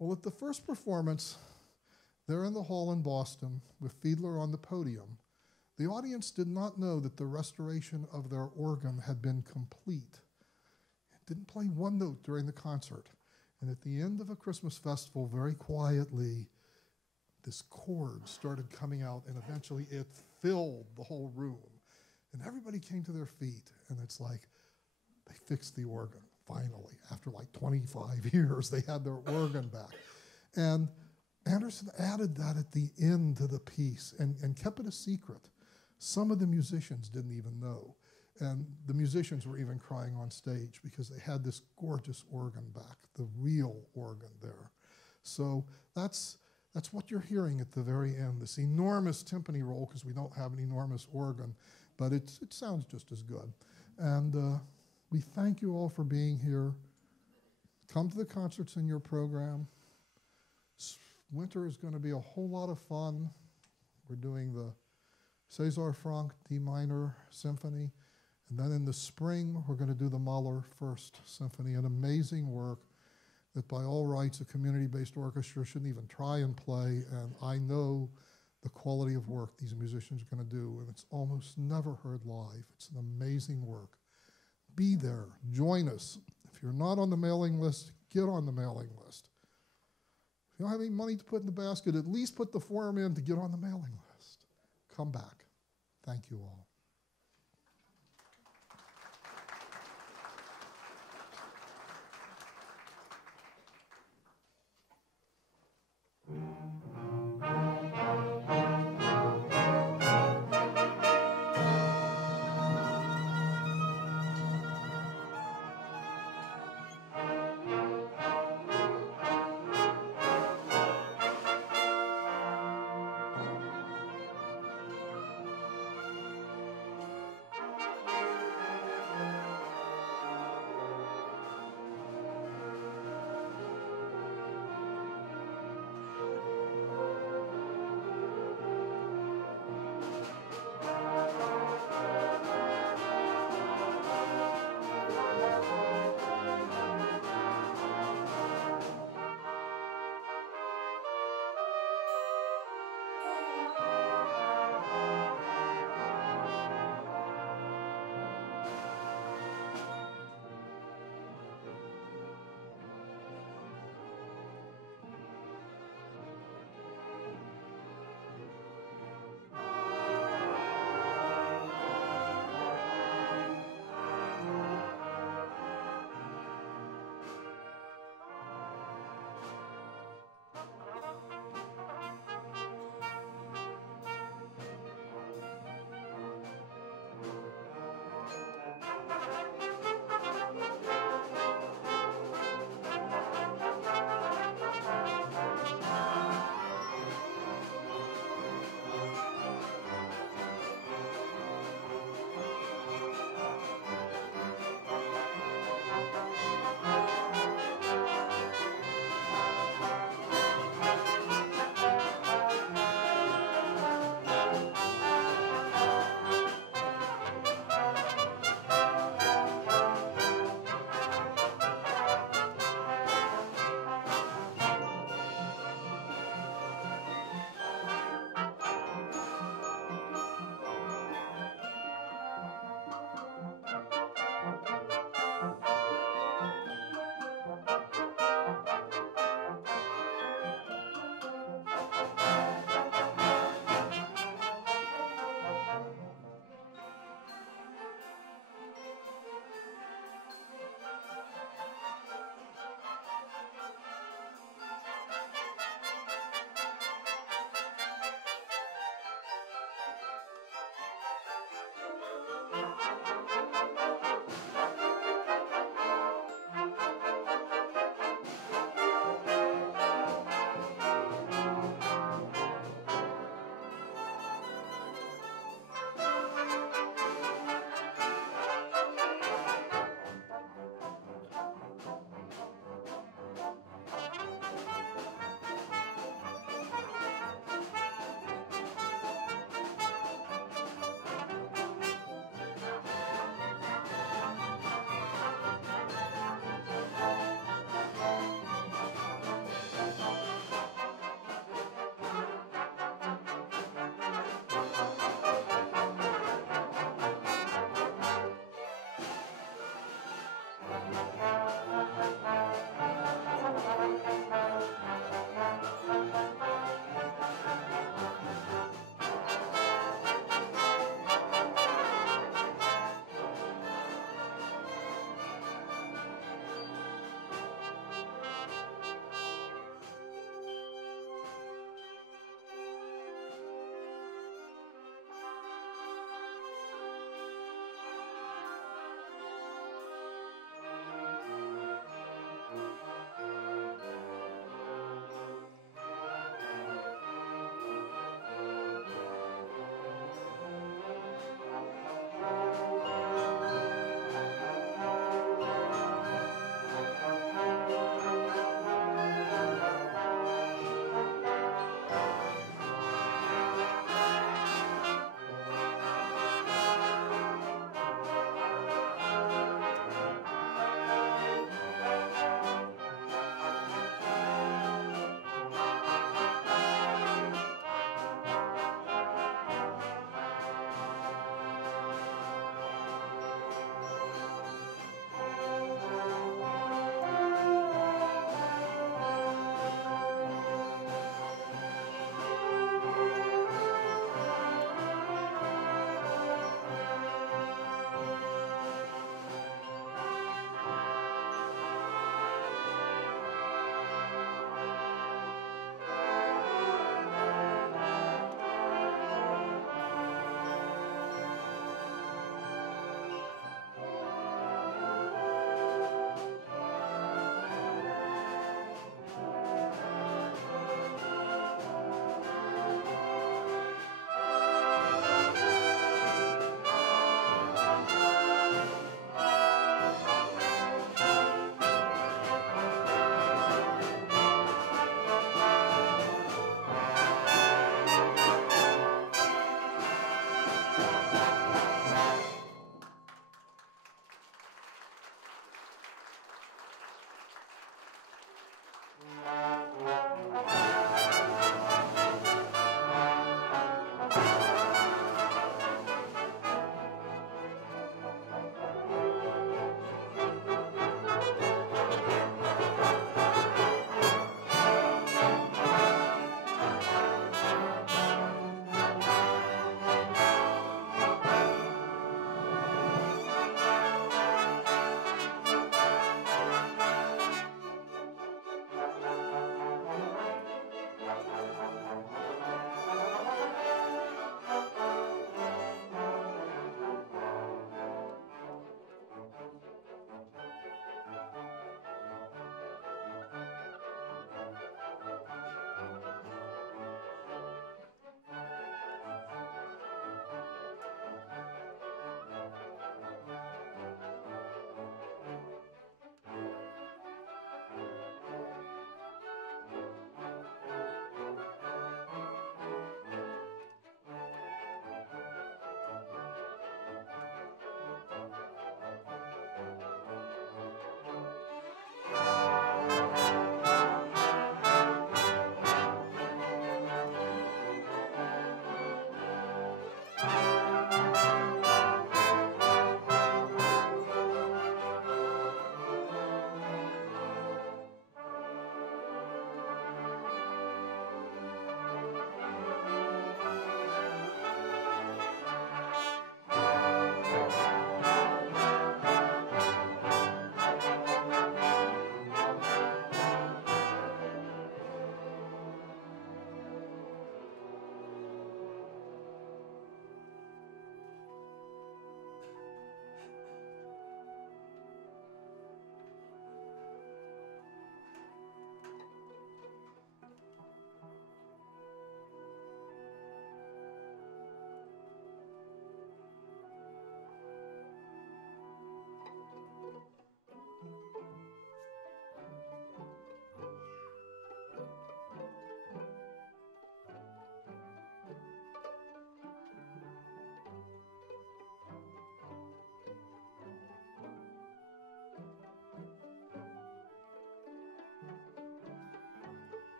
Well, at the first performance, there in the hall in Boston with Fiedler on the podium, the audience did not know that the restoration of their organ had been complete. It didn't play one note during the concert. And at the end of a Christmas festival, very quietly, this chord started coming out, and eventually it filled the whole room. And everybody came to their feet, and it's like they fixed the organ, finally. After like 25 years, they had their organ back. And Anderson added that at the end to the piece and kept it a secret. Some of the musicians didn't even know. And the musicians were even crying on stage because they had this gorgeous organ back, the real organ there. So that's what you're hearing at the very end, this enormous timpani roll, because we don't have an enormous organ, but it sounds just as good. And we thank you all for being here. Come to the concerts in your program. Winter is going to be a whole lot of fun. We're doing the César Franck D minor symphony. And then in the spring, we're going to do the Mahler First Symphony, an amazing work that by all rights a community-based orchestra shouldn't even try and play. And I know the quality of work these musicians are going to do, and it's almost never heard live. It's an amazing work. Be there. Join us. If you're not on the mailing list, get on the mailing list. If you don't have any money to put in the basket, at least put the form in to get on the mailing list. Come back. Thank you all.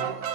Thank you.